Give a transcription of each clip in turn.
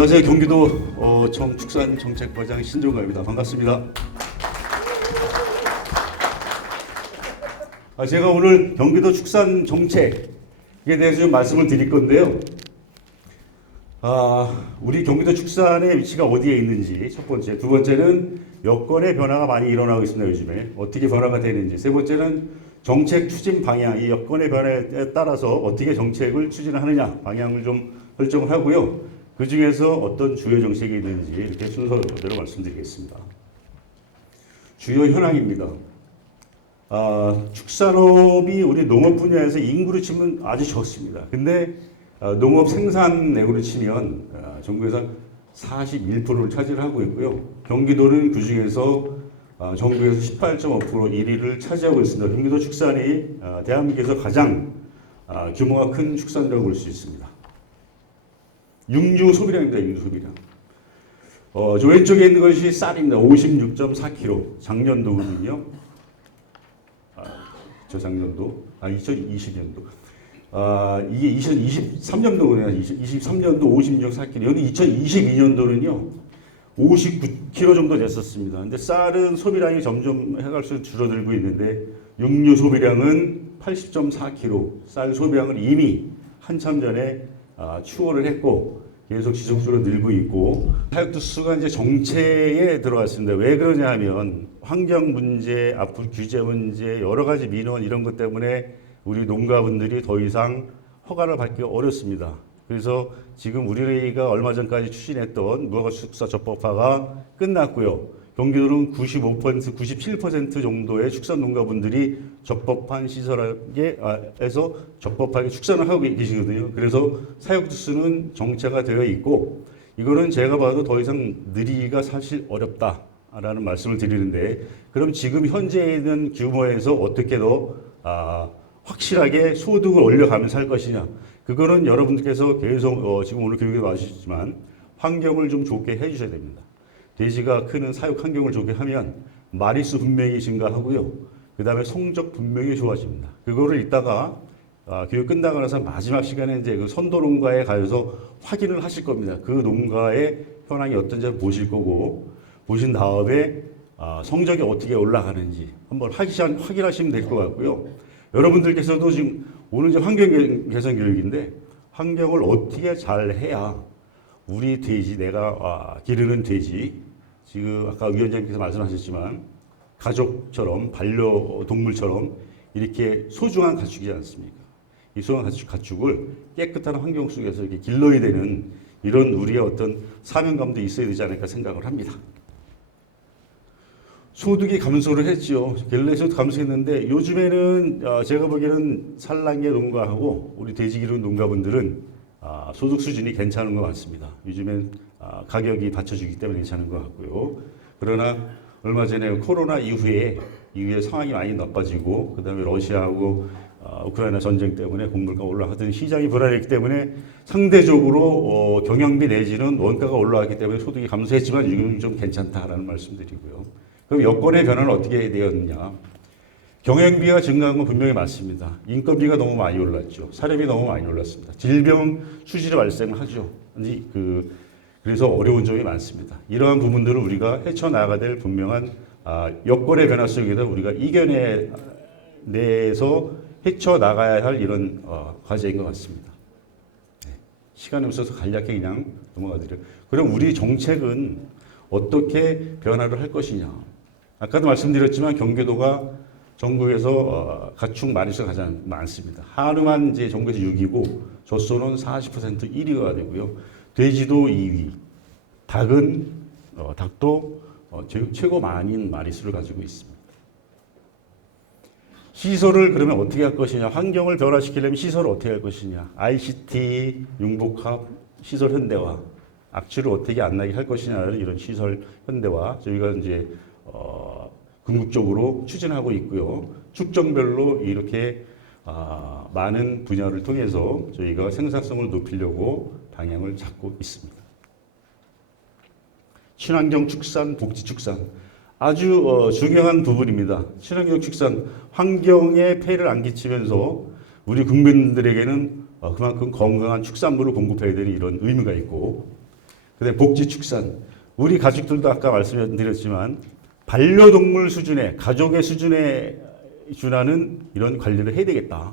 안녕하세요. 경기도 축산정책과장 신종갑입니다. 반갑습니다. 제가 오늘 경기도 축산정책에 대해서 좀 말씀을 드릴 건데요. 우리 경기도 축산의 위치가 어디에 있는지 첫 번째, 두 번째는 여건의 변화가 많이 일어나고 있습니다. 요즘에 어떻게 변화가 되는지, 세 번째는 정책 추진 방향, 이 여건의 변화에 따라서 어떻게 정책을 추진을 하느냐 방향을 좀 설정을 하고요. 그 중에서 어떤 주요 정책이 있는지 이렇게 순서대로 말씀드리겠습니다. 주요 현황입니다. 축산업이 우리 농업 분야에서 인구로 치면 아주 적습니다. 근데 농업 생산액으로 치면 전국에서 41%를 차지하고 있고요. 경기도는 그 중에서 전국에서 18.5% 1위를 차지하고 있습니다. 경기도 축산이 대한민국에서 가장 규모가 큰 축산이라고 볼 수 있습니다. 육류 소비량입니다. 육류 소비량. 저 왼쪽에 있는 것이 쌀입니다. 56.4kg. 작년도거든요. 저작년도. 2020년도. 이게 2023년도거든요. 23년도 56.4kg. 여기 2022년도는요. 59kg 정도 됐었습니다. 근데 쌀은 소비량이 점점 해갈수록 줄어들고 있는데 육류 소비량은 80.4kg. 쌀 소비량은 이미 한참 전에 추월을 했고 계속 지속적으로 늘고 있고, 사육수가 이제 정체에 들어갔습니다. 왜 그러냐 하면 환경 문제, 앞으로 규제 문제, 여러 가지 민원 이런 것 때문에 우리 농가분들이 더 이상 허가를 받기 어렵습니다. 그래서 지금 우리가 얼마 전까지 추진했던 무허가 적법화가 끝났고요. 경기도는 95%, 97% 정도의 축산 농가분들이 적법한 시설에서 적법하게 축산을 하고 계시거든요. 그래서 사육수는 정체가 되어 있고, 이거는 제가 봐도 더 이상 늘리기가 사실 어렵다라는 말씀을 드리는데, 그럼 지금 현재 있는 규모에서 어떻게 더 확실하게 소득을 올려가면서 할 것이냐. 그거는 여러분들께서 계속 지금 오늘 교육에 와주셨지만 환경을 좀 좋게 해주셔야 됩니다. 돼지가 크는 사육 환경을 좋게 하면 마리수 분명히 증가하고요. 그 다음에 성적 분명히 좋아집니다. 그거를 이따가 교육 끝나고 나서 마지막 시간에 이제 그 선도 농가에 가셔서 확인을 하실 겁니다. 그 농가의 현황이 어떤지 보실 거고, 보신 다음에 성적이 어떻게 올라가는지 한번 확인하시면 될 것 같고요. 여러분들께서도 지금 오늘 이제 환경 개선 교육인데, 환경을 어떻게 잘 해야 우리 돼지, 내가 기르는 돼지, 지금 아까 위원장님께서 말씀하셨지만 가족처럼, 반려동물처럼 이렇게 소중한 가축이지 않습니까? 이 소중한 가축을 깨끗한 환경 속에서 이렇게 길러야 되는 이런 우리의 어떤 사명감도 있어야 되지 않을까 생각을 합니다. 소득이 감소를 했죠. 갤레에서도 감소했는데, 요즘에는 제가 보기에는 산란계 농가하고 우리 돼지 기르는 농가분들은 소득 수준이 괜찮은 것 같습니다. 요즘엔 가격이 받쳐주기 때문에 괜찮은 것 같고요. 그러나 얼마 전에 코로나 이후에 상황이 많이 나빠지고, 그 다음에 러시아하고 우크라이나 전쟁 때문에 곡물가 올라가던 시장이 불안했기 때문에 상대적으로 경영비 내지는 원가가 올라갔기 때문에 소득이 감소했지만 지금 좀 괜찮다라는 말씀드리고요. 그럼 여건의 변화는 어떻게 되었느냐? 경영비가 증가한 건 분명히 맞습니다. 인건비가 너무 많이 올랐죠. 사료비 너무 많이 올랐습니다. 질병 수질이 발생을 하죠. 그래서 어려운 점이 많습니다. 이러한 부분들을 우리가 헤쳐나가야 될 분명한 여건의 변화 속에서 우리가 이겨내서 헤쳐나가야 할 이런 과제인 것 같습니다. 네. 시간이 없어서 간략하게 그냥 넘어가드려요. 그럼 우리 정책은 어떻게 변화를 할 것이냐? 아까도 말씀드렸지만 경기도가 전국에서 가축 마리수가 가장 많습니다. 한우만 이제 전국에서 6위고, 젖소는 40% 1위가 되고요. 돼지도 2위, 닭도 최고 많은 마리수를 가지고 있습니다. 시설을 그러면 어떻게 할 것이냐? 환경을 변화시키려면 시설을 어떻게 할 것이냐? ICT, 융복합, 시설 현대화, 악취를 어떻게 안 나게 할 것이냐를 이런 시설 현대화 저희가 이제 궁극적으로 추진하고 있고요. 축정별로 이렇게 많은 분야를 통해서 저희가 생산성을 높이려고 방향을 잡고 있습니다. 친환경 축산, 복지 축산. 아주 중요한 부분입니다. 친환경 축산, 환경에 폐해를 안 끼치면서 우리 국민들에게는 그만큼 건강한 축산물을 공급해야 되는 이런 의무가 있고, 그다음에 복지 축산. 우리 가축들도 아까 말씀드렸지만 반려동물 수준의 가족의 수준에 준하는 이런 관리를 해야 되겠다.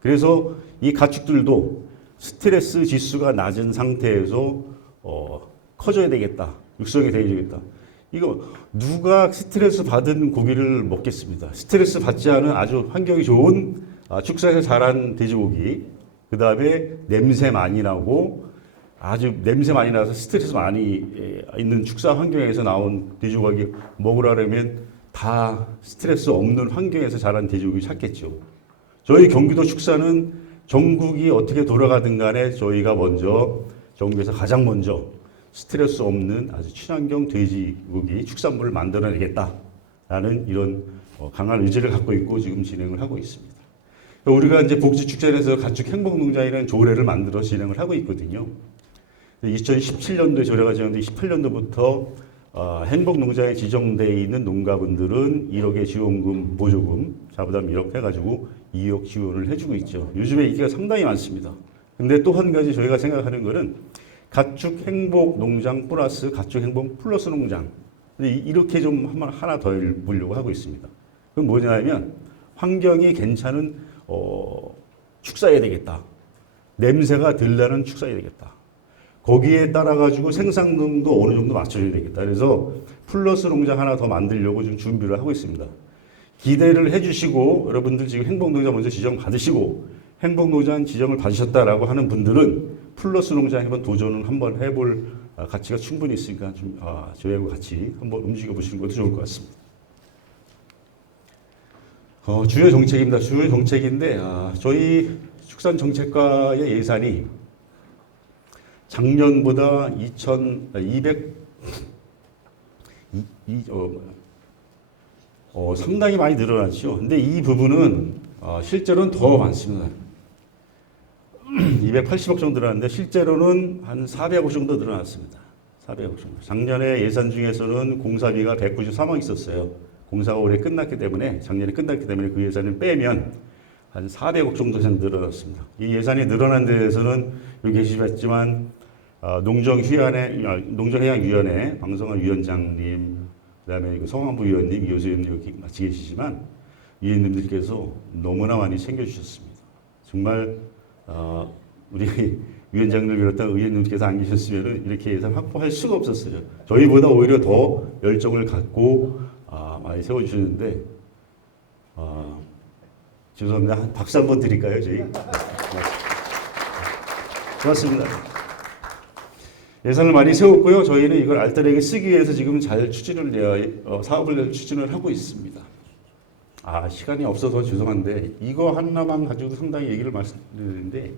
그래서 이 가축들도 스트레스 지수가 낮은 상태에서 커져야 되겠다. 육성이 돼야 되겠다. 이거 누가 스트레스 받은 고기를 먹겠습니다. 스트레스 받지 않은 아주 환경이 좋은 축사에서 자란 돼지고기, 그 다음에 냄새 많이 나고 아주 냄새 많이 나서 스트레스 많이 있는 축사 환경에서 나온 돼지고기 먹으라면 다 스트레스 없는 환경에서 자란 돼지고기 찾겠죠. 저희 경기도 축사는 전국이 어떻게 돌아가든 간에 저희가 먼저 전국에서 가장 먼저 스트레스 없는 아주 친환경 돼지고기 축산물을 만들어내겠다라는 이런 강한 의지를 갖고 있고 지금 진행을 하고 있습니다. 우리가 이제 복지축산에서 가축 행복농장이라는 조례를 만들어 진행을 하고 있거든요. 2017년도에 조례가 지정돼 18년도부터 행복농장에 지정되어 있는 농가분들은 1억의 지원금, 보조금, 자부담 1억 해가지고 2억 지원을 해주고 있죠. 요즘에 인기가 상당히 많습니다. 근데 또 한 가지 저희가 생각하는 거는 가축 행복 농장 플러스 가축 행복 플러스 농장. 이렇게 좀 하나 더 보려고 하고 있습니다. 그건 뭐냐면 환경이 괜찮은 축사해야 되겠다. 냄새가 덜 나는 축사해야 되겠다. 거기에 따라 가지고 생산량도 어느 정도 맞춰줘야 되겠다. 그래서 플러스 농장 하나 더 만들려고 좀 준비를 하고 있습니다. 기대를 해주시고 여러분들 지금 행복농장 먼저 지정 받으시고 행복농장 지정을 받으셨다라고 하는 분들은 플러스 농장 한번 도전을 한번 해볼 가치가 충분히 있으니까 좀 저희하고 같이 한번 움직여 보시는 것도 좋을 것 같습니다. 주요 정책입니다. 주요 정책인데 저희 축산정책과의 예산이 작년보다 상당히 많이 늘어났죠. 근데 이 부분은 실제로는 더 많습니다. 280억 정도 늘어났는데 실제로는 한 400억 정도 늘어났습니다. 400억 정도. 작년에 예산 중에서는 공사비가 193억 있었어요. 공사가 올해 끝났기 때문에 작년에 끝났기 때문에 그 예산을 빼면 한 400억 정도 이상 늘어났습니다. 이 예산이 늘어난 데에서는 여기 계시겠지만 농정해양위원회 방성환 위원장님, 그다음에 성환부 위원님, 이호수 위원님 여기 같이 계시지만 위원님들께서 너무나 많이 챙겨주셨습니다. 정말 우리 위원장님을 비롯한 의원님께서 안 계셨으면 이렇게 예산 확보할 수가 없었어요. 저희보다 오히려 더 열정을 갖고 많이 세워주셨는데 죄송합니다. 박수 한번 드릴까요, 저희? 고맙습니다. 예산을 많이 세웠고요. 저희는 이걸 알뜰하게 쓰기 위해서 지금 잘 사업을 추진을 하고 있습니다. 시간이 없어서 죄송한데 이거 하나만 가지고도 상당히 얘기를 말씀드리는데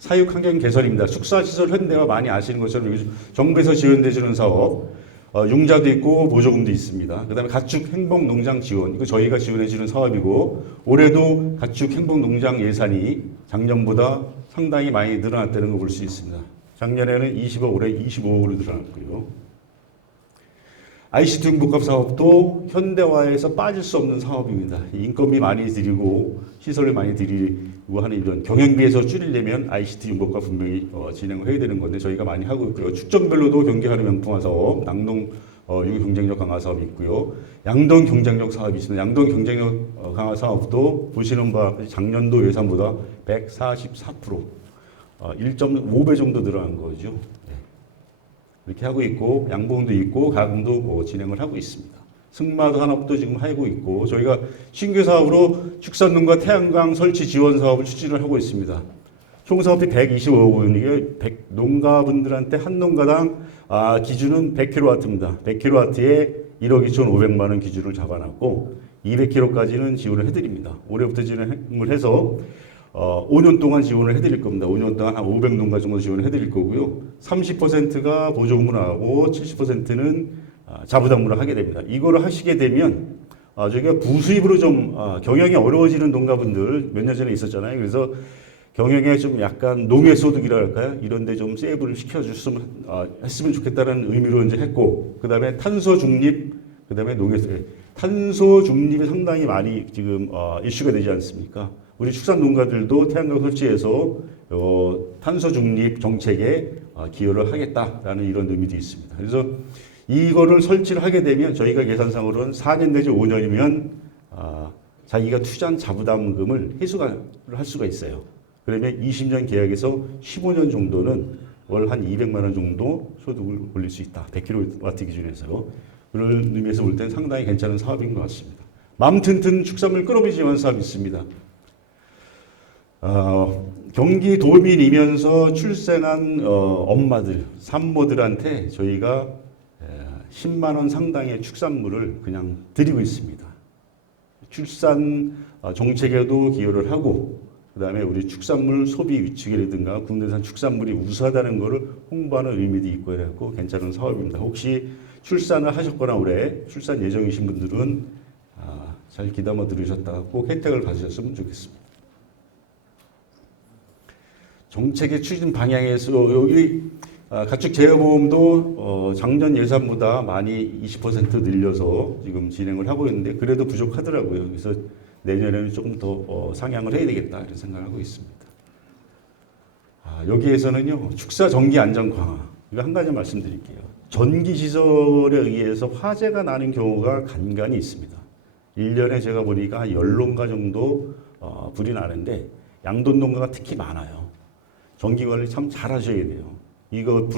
사육 환경 개선입니다. 축사시설 현대화 많이 아시는 것처럼 정부에서 지원해주는 사업 융자도 있고 보조금도 있습니다. 그 다음에 가축 행복 농장 지원, 이거 저희가 지원해주는 사업이고 올해도 가축 행복 농장 예산이 작년보다 상당히 많이 늘어났다는 걸 볼 수 있습니다. 작년에는 20억, 올해 25억으로 늘어났고요. ICT 융복합 사업도 현대화에서 빠질 수 없는 사업입니다. 인건비 많이 들이고 시설을 많이 들이고 하는 이런 경영비에서 줄이려면 ICT 융복합 분명히 진행을 해야 되는 건데 저희가 많이 하고 있고요. 축전별로도 경기하는 명품화 사업, 낙농 유기 경쟁력 강화 사업이 있고요. 양동 경쟁력 사업이 있습니다. 양동 경쟁력 강화 사업도 보시는 바와 같이 작년도 예산보다 144%, 1.5배 정도 늘어난 거죠. 이렇게 하고 있고 양봉도 있고 가공도 진행을 하고 있습니다. 승마도 산업도 지금 하고 있고 저희가 신규 사업으로 축산농가 태양광 설치 지원 사업을 추진을 하고 있습니다. 총 사업비 125억 원이게 농가분들한테 한 농가당 기준은 100kW입니다. 100kW에 1억 2,500만 원 기준을 잡아놨고 200kW까지는 지원을 해드립니다. 올해부터 진행을 해서 5년 동안 지원을 해드릴 겁니다. 5년 동안 한 500농가 정도 지원을 해드릴 거고요. 30%가 보조금으로 나가고 70%는 자부담으로 하게 됩니다. 이거를 하시게 되면 저희가 부수입으로 좀 경영이 어려워지는 농가분들 몇 년 전에 있었잖아요. 그래서 경영에 좀 약간 농해소득이라 할까요? 이런 데 좀 세이브를 시켜줬으면 했으면 좋겠다는 의미로 이제 했고 그 다음에 탄소 중립, 그 다음에 농해소득. 탄소 중립이 상당히 많이 지금 이슈가 되지 않습니까? 우리 축산 농가들도 태양광 설치해서 탄소 중립 정책에 기여를 하겠다라는 이런 의미도 있습니다. 그래서 이거를 설치를 하게 되면 저희가 계산상으로는 4년 내지 5년이면 자기가 투자한 자부담금을 회수를 할 수가 있어요. 그러면 20년 계약에서 15년 정도는 월 한 200만 원 정도 소득을 올릴 수 있다. 100kW 기준에서. 그런 의미에서 볼 때는 상당히 괜찮은 사업인 것 같습니다. 맘 튼튼 축산물 끌어오기 지원 사업이 있습니다. 경기 도민이면서 출생한 엄마들, 산모들한테 저희가 10만 원 상당의 축산물을 그냥 드리고 있습니다. 출산 정책에도 기여를 하고 그다음에 우리 축산물 소비 위축이라든가 국내산 축산물이 우수하다는 것을 홍보하는 의미도 있고 해갖고 괜찮은 사업입니다. 혹시 출산을 하셨거나 올해 출산 예정이신 분들은 잘 귀담아 들으셨다가 꼭 혜택을 받으셨으면 좋겠습니다. 정책의 추진 방향에서 여기 가축 재해보험도 작년 예산보다 많이 20% 늘려서 지금 진행을 하고 있는데 그래도 부족하더라고요. 그래서 내년에는 조금 더 상향을 해야 되겠다 이런 생각을 하고 있습니다. 여기에서는요 축사 전기 안전 강화 이거 한 가지 말씀드릴게요. 전기 시설에 의해서 화재가 나는 경우가 간간히 있습니다. 1년에 제가 보니까 한 10농가 정도 불이 나는데 양돈농가가 특히 많아요. 전기 관리 참 잘 하셔야 돼요. 이거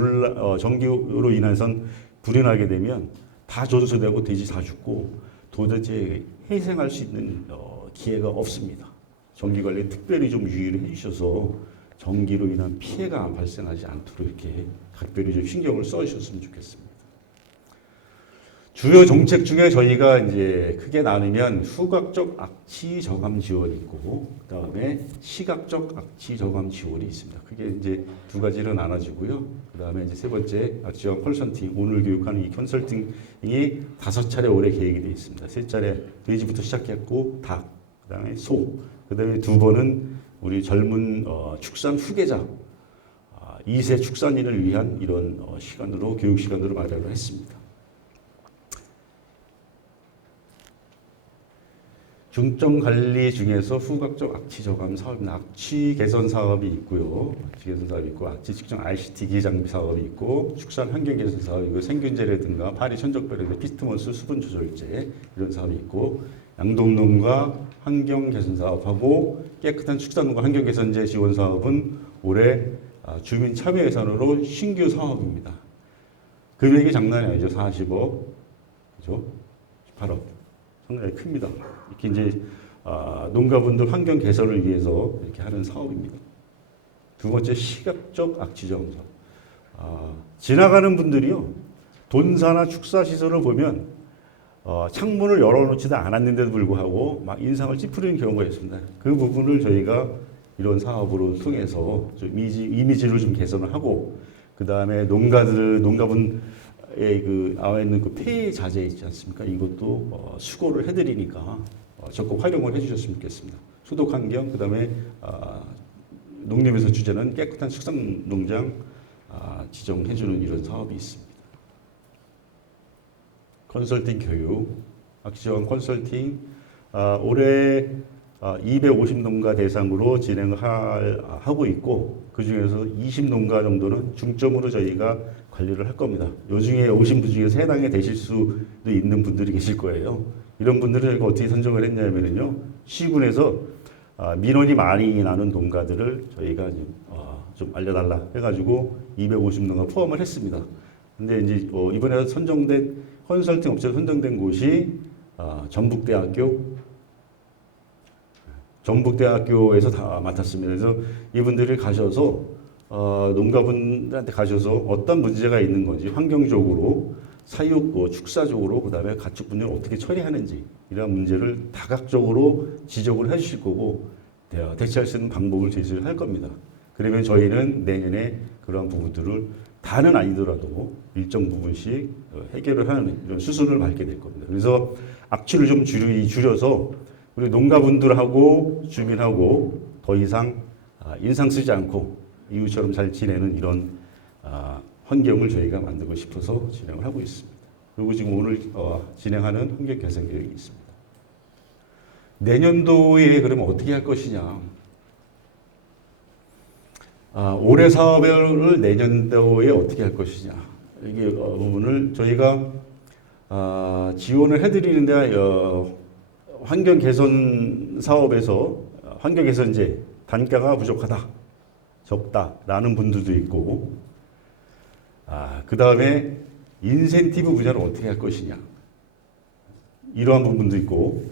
전기로 인해선 불이 나게 되면 다 전소되고 돼지 다 죽고 도대체 희생할 수 있는 기회가 없습니다. 전기 관리에 특별히 좀 유의를 해주셔서 전기로 인한 피해가 발생하지 않도록 이렇게 각별히 좀 신경을 써주셨으면 좋겠습니다. 주요 정책 중에 저희가 이제 크게 나누면 후각적 악취 저감 지원이 있고 그다음에 시각적 악취 저감 지원이 있습니다. 크게 이제 두 가지로 나눠지고요. 그다음에 이제 세 번째 악취 저감 컨설팅 오늘 교육하는 이 컨설팅이 5차례 올해 계획이 되어 있습니다. 3차례 돼지부터 시작했고 닭, 그다음에 소, 그다음에 2번은 우리 젊은 축산 후계자 2세 축산인을 위한 이런 시간으로 교육 시간으로 마련을 했습니다. 중점 관리 중에서 후각적 악취 저감 사업은 악취 개선 사업이 있고요. 악취 개선 사업이 있고 악취 측정 ICT 기기 장비 사업이 있고 축산 환경 개선 사업이 있고 생균제라든가 파리 천적별의 피트먼스 수분 조절제 이런 사업이 있고 양동농가 환경 개선 사업하고 깨끗한 축산농가 환경 개선제 지원 사업은 올해 주민 참여 예산으로 신규 사업입니다. 금액이 장난이 아니죠. 40억, 그죠? 18억. 상당히 큽니다. 이렇게 이제 농가분들 환경 개선을 위해서 이렇게 하는 사업입니다. 두 번째 시각적 악취 저감 사업. 지나가는 분들이요 돈사나 축사 시설을 보면 창문을 열어놓지도 않았는데도 불구하고 막 인상을 찌푸리는 경우가 있습니다. 그 부분을 저희가 이런 사업으로 통해서 좀 이미지를 좀 개선을 하고 그 다음에 농가분의 그 나와 있는 그 폐 자재 있지 않습니까? 이것도 수거를 해드리니까 적극 활용을 해주셨으면 좋겠습니다. 소독 환경, 그 다음에 농림에서 주재는 깨끗한 축산 농장 지정해주는 이런 사업이 있습니다. 컨설팅 교육, 악취저감 컨설팅 올해 250농가 대상으로 진행을 하고 있고 그 중에서 20농가 정도는 중점으로 저희가 관리를 할 겁니다. 요 중에 오신 분 중에서 해당이 되실 수도 있는 분들이 계실 거예요. 이런 분들을 저희가 어떻게 선정을 했냐면요. 시군에서 민원이 많이 나는 농가들을 저희가 좀 알려달라 해가지고 250농가 포함을 했습니다. 근데 이제 이번에 선정된 컨설팅 업체로 선정된 곳이 전북대학교에서 다 맡았습니다. 그래서 이분들이 가셔서 농가분들한테 가셔서 어떤 문제가 있는 건지 환경적으로 사육 축사적으로 그다음에 가축분열을 어떻게 처리하는지 이런 문제를 다각적으로 지적을 해주실 거고 대처할 수 있는 방법을 제시를 할 겁니다. 그러면 저희는 내년에 그러한 부분들을 다는 아니더라도 일정 부분씩 해결을 하는 이런 수순을 밟게 될 겁니다. 그래서 악취를 좀 줄여서 우리 농가분들하고 주민하고 더 이상 인상 쓰지 않고 이웃처럼 잘 지내는 이런 환경을 저희가 만들고 싶어서 진행을 하고 있습니다. 그리고 지금 오늘 진행하는 환경 개선 계획이 있습니다. 내년도에 그러면 어떻게 할 것이냐? 올해 사업을 내년도에 어떻게 할 것이냐. 이게 부분을 저희가 지원을 해드리는데 환경 개선 사업에서 환경 개선제 단가가 부족하다, 적다라는 분들도 있고, 그 다음에 인센티브 분야를 어떻게 할 것이냐, 이러한 부분도 있고,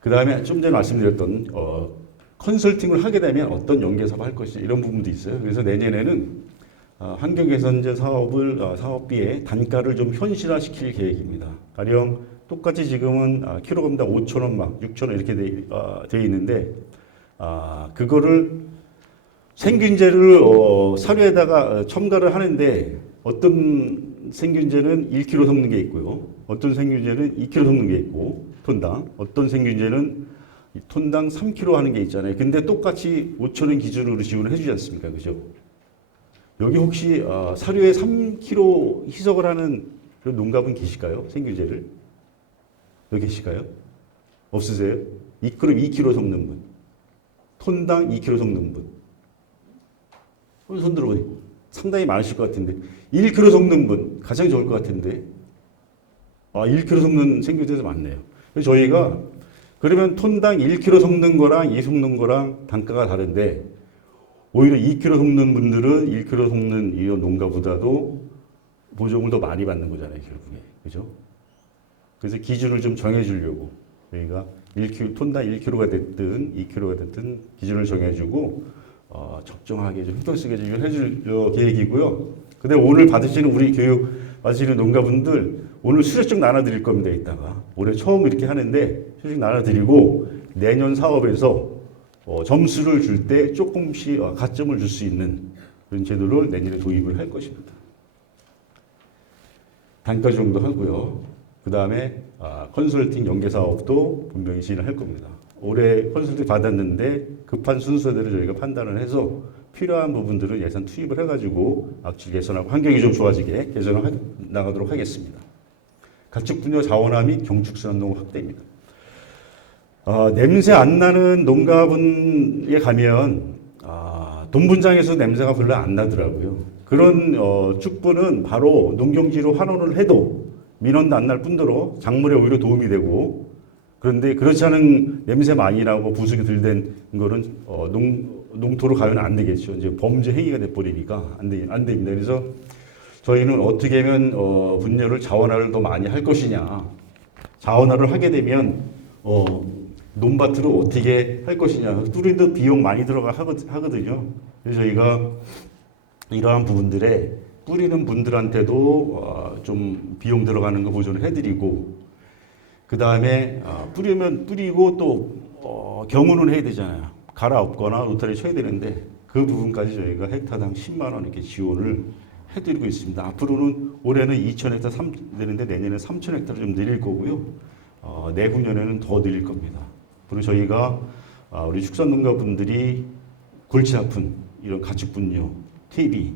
그 다음에 좀 전에 말씀드렸던 컨설팅을 하게 되면 어떤 연계 사업을 할 것이냐, 이런 부분도 있어요. 그래서 내년에는 환경 개선제 사업비의 단가를 좀 현실화시킬 계획입니다. 가령 똑같이 지금은 킬로그램당 5,000원, 막 6,000원 이렇게 돼 있는데, 그거를 생균제를 사료에다가 첨가를 하는데, 어떤 생균제는 1kg 섞는 게 있고요, 어떤 생균제는 2kg 섞는 게 있고, 톤당, 어떤 생균제는 톤당 3kg 하는 게 있잖아요. 근데 똑같이 5,000원 기준으로 지원을 해주지 않습니까? 그죠? 여기 혹시 사료에 3kg 희석을 하는 그런 농가분 계실까요? 생균제를? 여기 계실까요? 없으세요? 그럼 2kg 섞는 분. 톤당 2kg 섞는 분. 손 들어보니 상당히 많으실 것 같은데. 1kg 섞는 분. 가장 좋을 것 같은데. 1kg 섞는 생균제도 많네요. 그래서 저희가 그러면 톤당 1kg 섞는 거랑 2 섞는 거랑 단가가 다른데, 오히려 2kg 섞는 분들은 1kg 섞는 이 농가보다도 보조금을 더 많이 받는 거잖아요, 결국에. 그죠? 그래서 기준을 좀 정해주려고 저희가 1kg, 톤당 1kg가 됐든 2kg가 됐든 기준을 정해주고 적정하게 좀 효과적이게 해줄 계획이고요. 근데 오늘 우리 교육 받으시는 농가분들 오늘 수료증 나눠드릴 겁니다. 이따가 올해 처음 이렇게 하는데 수료증 나눠드리고 내년 사업에서 점수를 줄 때 조금씩 가점을 줄 수 있는 그런 제도를 내년에 도입을 할 것입니다. 단가 정도 하고요. 그 다음에 컨설팅 연계 사업도 분명히 진행할 겁니다. 올해 컨설팅 받았는데 급한 순서대로 저희가 판단을 해서 필요한 부분들을 예산 투입을 해가지고 악질 개선하고 환경이 좀 좋아지게 개선을 나가도록 하겠습니다. 가축 분야 자원화 및 경축순환 농업 확대입니다. 냄새 안 나는 농가분에 가면 돈분장에서 냄새가 별로 안 나더라고요. 그런 축분은 바로 농경지로 환원을 해도 민원도 안 날 뿐더러 작물에 오히려 도움이 되고, 그런데 그렇지 않은 냄새 많이 나고 부숙이 들된 거는 농토로 가면 안 되겠죠. 이제 범죄 행위가 돼버리니까 안 됩니다. 그래서 저희는 어떻게 하면 분야를 자원화를 더 많이 할 것이냐, 자원화를 하게 되면 논밭을 어떻게 할 것이냐, 뚫는데 비용 많이 들어가 하거든요. 그래서 저희가 이러한 부분들에 뿌리는 분들한테도 좀 비용 들어가는 거 보존을 해드리고, 그 다음에 뿌리고 또 경운은 해야 되잖아요. 갈아엎거나 로타리 쳐야 되는데 그 부분까지 저희가 헥타당 10만 원 이렇게 지원을 해드리고 있습니다. 앞으로는 올해는 2,000헥타 되는데 내년에 3,000헥타를 좀 늘릴 거고요. 내후년에는 더 늘릴 겁니다. 그리고 저희가 우리 축산농가분들이 골치 아픈 이런 가축분뇨, TB,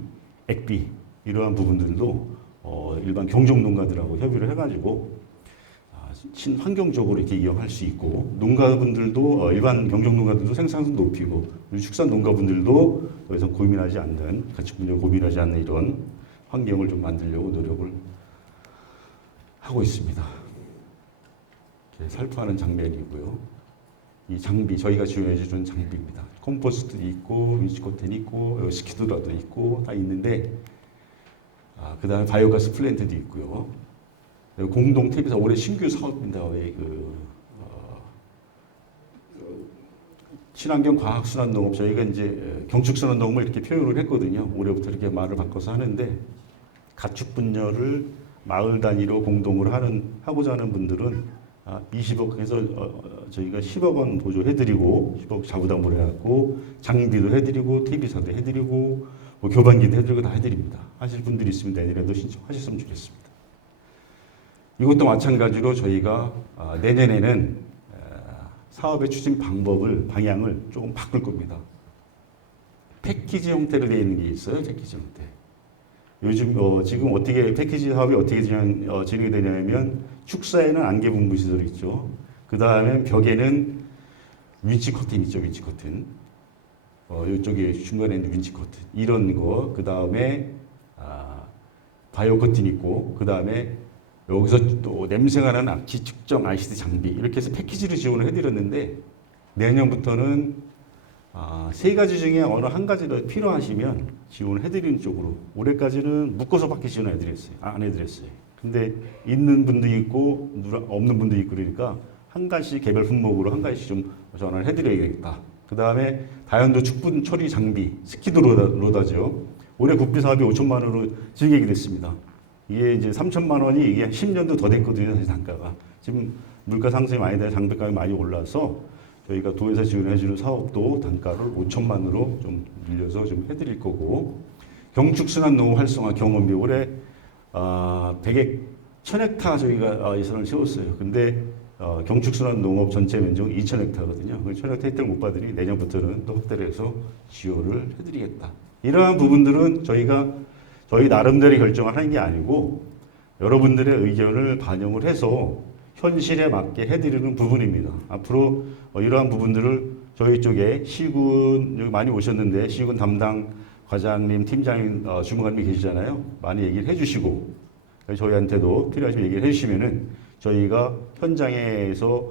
액비 이러한 부분들도 일반 경종농가들하고 협의를 해가지고 친환경적으로 이렇게 이용할 수 있고, 농가분들도 일반 경종농가들도 생산성 높이고, 축산농가분들도 더 이상 고민하지 않는, 가축분뇨 고민하지 않는 이런 환경을 좀 만들려고 노력을 하고 있습니다. 살포하는 장면이고요. 이 장비, 저희가 지원해 주는 장비입니다. 컴포스트도 있고, 위치코텐 있고, 스키드라도 있고, 다 있는데, 그 다음에 바이오가스 플랜트도 있고요. 공동 TV사 올해 신규 사업입니다. 친환경 과학순환 농업, 저희가 이제 경축순환 농업을 이렇게 표현을 했거든요. 올해부터 이렇게 말을 바꿔서 하는데, 가축 분야를 마을 단위로 공동으로 하고자 하는 분들은 20억 해서 저희가 10억 원 보조해드리고, 10억 자부담으로 해갖고, 장비도 해드리고, TV사도 해드리고, 뭐 교반기도 해드리고 다 해드립니다. 하실 분들이 있으면 내년에도 신청하셨으면 좋겠습니다. 이것도 마찬가지로 저희가 내년에는 사업의 추진 방향을 조금 바꿀 겁니다. 패키지 형태로 되어 있는 게 있어요. 패키지 형태. 요즘 지금 어떻게 패키지 사업이 어떻게 진행이 되냐면, 축사에는 안개 분부 시설이 있죠. 그 다음에 벽에는 윈치 커튼 있죠. 윈치 커튼. 이쪽에 중간에 있는 윈치 커튼 이런 거, 그 다음에 바이오 커튼 있고, 그 다음에 여기서 또 냄새가 나는 악취 측정 ICD 장비 이렇게 해서 패키지를 지원을 해드렸는데 내년부터는 세 가지 중에 어느 한 가지를 필요하시면 지원을 해드리는 쪽으로 올해까지는 묶어서밖에 지원 안 해드렸어요. 근데 있는 분도 있고 없는 분도 있고 그러니까 한 가지 개별 품목으로 한 가지씩 좀 전환을 해드려야겠다. 그 다음에 다연도 축분 처리 장비 스키드 로다죠. 올해 국비 사업이 5천만 원으로 증액이 됐습니다. 이게 이제 3천만 원이 이게 10년도 더 됐거든요. 사실 단가가 지금 물가 상승이 많이 돼서 장비값이 많이 올라서 저희가 도에서 지원해주는 사업도 단가를 5천만 원으로 좀 늘려서 좀 해드릴 거고, 경축순환 농업 활성화 경험비 올해 1000헥타 저희가 예산을 세웠어요. 근데 경축순환 농업 전체 면적 2000헥타거든요. 1000헥타 혜택을 못 받으니 내년부터는 또 확대를 해서 지원을 해드리겠다. 이러한 부분들은 저희 나름대로 결정을 하는 게 아니고 여러분들의 의견을 반영을 해서 현실에 맞게 해드리는 부분입니다. 앞으로 이러한 부분들을 저희 쪽에 시군 여기 많이 오셨는데 시군 담당 과장님, 팀장님, 주무관님이 계시잖아요. 많이 얘기를 해주시고 저희한테도 필요하시면 얘기를 해주시면은 저희가 현장에서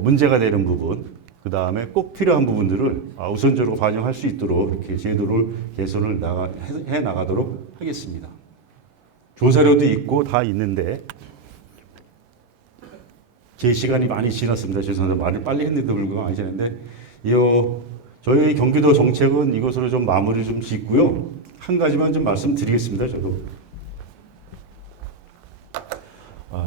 문제가 되는 부분, 그 다음에 꼭 필요한 부분들을 우선적으로 반영할 수 있도록 이렇게 제도를 개선을 해 나가도록 하겠습니다. 조사료도 있고 다 있는데 제 시간이 많이 지났습니다. 죄송합니다. 말을 빨리 했는데도 불구하고 많이 지났는데 저희 경기도 정책은 이것으로 좀 마무리 좀 짓고요. 한 가지만 좀 말씀드리겠습니다. 저도.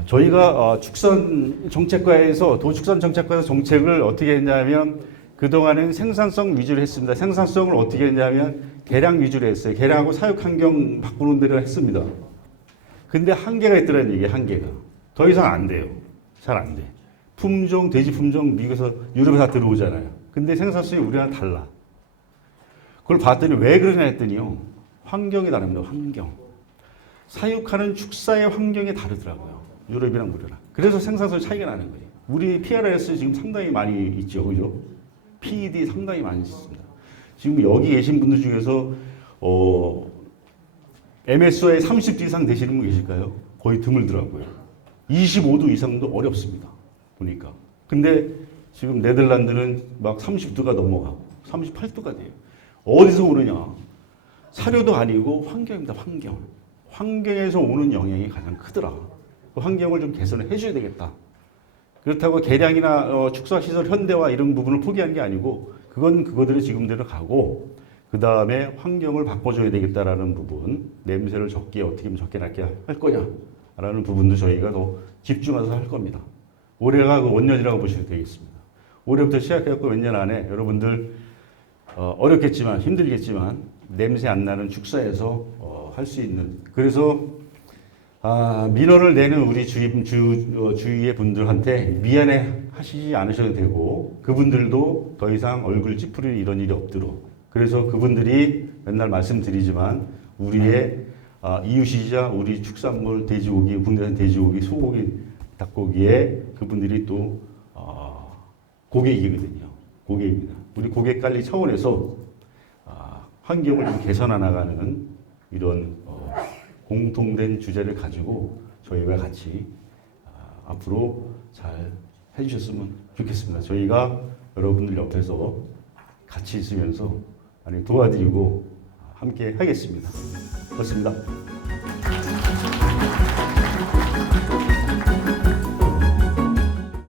저희가 축산 정책과에서 도축산 정책과에서 정책을 어떻게 했냐면 그동안은 생산성 위주로 했습니다. 생산성을 어떻게 했냐면 개량 위주로 했어요. 개량하고 사육 환경 바꾸는 대로 했습니다. 근데 한계가 있더라는 얘기예요. 한계가. 더 이상 안 돼요. 잘 안 돼. 품종, 돼지 품종 미국에서 유럽에 다 들어오잖아요. 근데 생산성이 우리랑 달라. 그걸 봤더니 왜 그러냐 했더니요. 환경이 다릅니다. 환경. 사육하는 축사의 환경이 다르더라고요. 유럽이랑 우리랑. 그래서 생산성 차이가 나는 거예요. 우리 PRS 지금 상당히 많이 있죠. 그죠? PED 상당히 많이 있습니다. 지금 여기 계신 분들 중에서 MSO에 30도 이상 되시는 분 계실까요? 거의 드물더라고요. 25도 이상도 어렵습니다. 보니까. 근데 지금 네덜란드는 막 30도가 넘어가고 38도가 돼요. 어디서 오느냐? 사료도 아니고 환경입니다. 환경. 환경에서 오는 영향이 가장 크더라. 그 환경을 좀 개선을 해줘야 되겠다. 그렇다고 개량이나 축사시설 현대화 이런 부분을 포기한 게 아니고 그건 그거대로 지금대로 가고 그 다음에 환경을 바꿔줘야 되겠다라는 부분, 냄새를 적게 어떻게 하면 적게 낫게 할 거냐라는 부분도 저희가 더 집중해서 할 겁니다. 올해가 그 원년이라고 보시면 되겠습니다. 올해부터 시작해서 몇 년 안에 여러분들 어렵겠지만 힘들겠지만 냄새 안 나는 축사에서 할 수 있는, 그래서 민원을 내는 우리 주위의 분들한테 미안해 하시지 않으셔도 되고 그분들도 더 이상 얼굴 찌푸리는 이런 일이 없도록, 그래서 그분들이 맨날 말씀드리지만 우리의 이웃이자 우리 축산물 돼지고기, 국내산 돼지고기, 소고기, 닭고기에 그분들이 또 고객이거든요. 고객입니다. 우리 고객 관리 차원에서 환경을 좀 개선해 나가는 이런 공통된 주제를 가지고 저희가 같이 앞으로 잘 해주셨으면 좋겠습니다. 저희가 여러분들 옆에서 같이 있으면서 많이 도와드리고 함께 하겠습니다. 그렇습니다.